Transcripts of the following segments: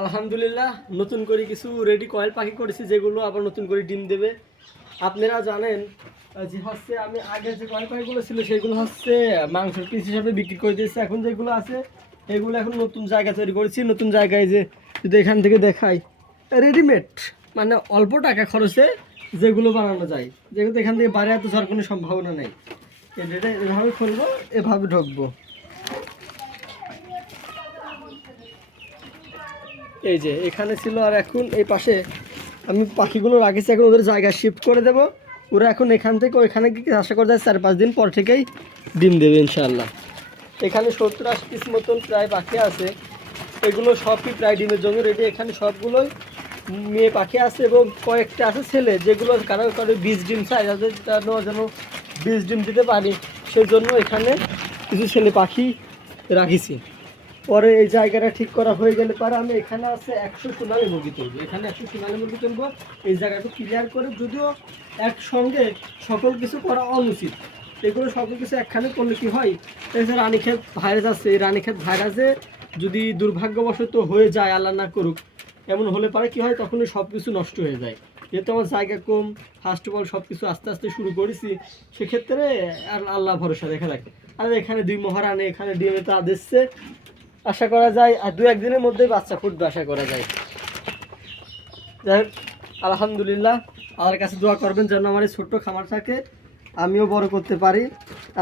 আলহামদুলিল্লাহ নতুন করে কিছু রেডি কয়েল পাখি করেছি যেগুলো আবার নতুন করে ডিম দেবে। আপনারা জানেন যে হচ্ছে আমি আগে যে কয়েল পাখিগুলো ছিল সেগুলো হচ্ছে মাংসের পিস হিসাবে বিক্রি করে দিয়েছি। এখন যেগুলো আছে এগুলো এখন নতুন জায়গা তৈরি করেছি। নতুন জায়গায় যে যদি এখান থেকে দেখাই রেডিমেড মানে অল্প টাকা খরচে যেগুলো বানানো যায়, যেগুলো এখান থেকে বাইরে এত যাওয়ার কোনো সম্ভাবনা নেই। এটা এভাবে খুলবো, এভাবে ঢুকবো। এই যে এখানে ছিল, আর এখন এই পাশে আমি পাখিগুলো রাখেছি, এখন ওদের জায়গা শিফট করে দেব। ওরা এখন এখান থেকে ওইখানে গিয়ে আশা করা যায় 4-5 দিন পর থেকেই ডিম দেবে ইনশাআল্লাহ। এখানে 70-80 পিস মতন প্রায় পাখি আছে, এগুলো সবই প্রায় ডিমের জন্য রেডি। এখানে সবগুলোই মেয়ে পাখি আছে এবং কয়েকটা আছে ছেলে, যেগুলো কারো কারো 20 ডিম চাই, যাদের যেন 20 ডিম দিতে পারি সেই জন্য এখানে কিছু ছেলে পাখি রাখিছি। পরে এই জায়গাটা ঠিক করা হয়ে গেলে পরে আমি এখানে আছে 100 সোনালী মুরগি তুলবো, এখানে 100 সোনালী মুরগি তুলবো। এই জায়গাটা ক্লিয়ার করে, যদিও একসঙ্গে সকল কিছু করা অনুচিত, এগুলো সকল কিছু একখানে করলে কি হয়, এই যে রানীক্ষেত ভাইরাস আছে, এই রানীক্ষেত ভাইরাসে যদি দুর্ভাগ্যবশত হয়ে যায়, আল্লাহ না করুক, এমন হলে পারে কি হয়, তখনই সব কিছু নষ্ট হয়ে যায়। যেহেতু আমার জায়গা কম, ফার্স্ট অফ অল সব কিছু আস্তে আস্তে শুরু করেছি, সেক্ষেত্রে আর আল্লাহ ভরসা দেখা রাখে। আর এখানে 2 মহারানী এখানে ডিমে তা দিচ্ছে, আশা করা যায় আর 2-1 দিনের মধ্যেই বাচ্চা ফুটবে আশা করা যায়। যাই হোক, আলহামদুলিল্লাহ, আমার কাছে দোয়া করবেন যেন আমার এই ছোট্ট খামারটাকে আমিও বড় করতে পারি।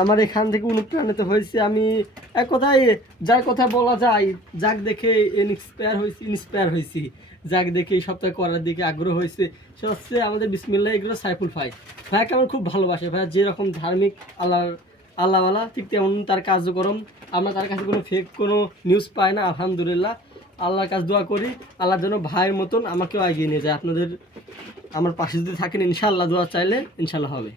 আমার এখান থেকে অনুপ্রাণিত হয়েছে আমি, এক কথায় যার কথা বলা যায়, যাক দেখে ইন্সপায়ার হয়েছি, যাক দেখে এই সপ্তাহে করার দিকে আগ্রহ হয়েছে, সে হচ্ছে আমাদের বিসমিল্লাহ এগুলো সাইফুল ভাইকে আমার খুব ভালোবাসে। ভাই যেরকম ধার্মিক আল্লাহওয়ালা, ঠিক তেমন তার কার্যক্রম। আমরা তার কাছে কোনো ফেক কোনো নিউজ পাই না। আলহামদুলিল্লাহ, আল্লাহর কাছে দোয়া করি আল্লাহ যেন ভাইয়ের মতন আমাকেও এগিয়ে নিয়ে যায়। আপনাদের আমার পাশে যদি থাকেন ইনশাআল্লাহ, দোয়া চাইলে ইনশাআল্লাহ হবে।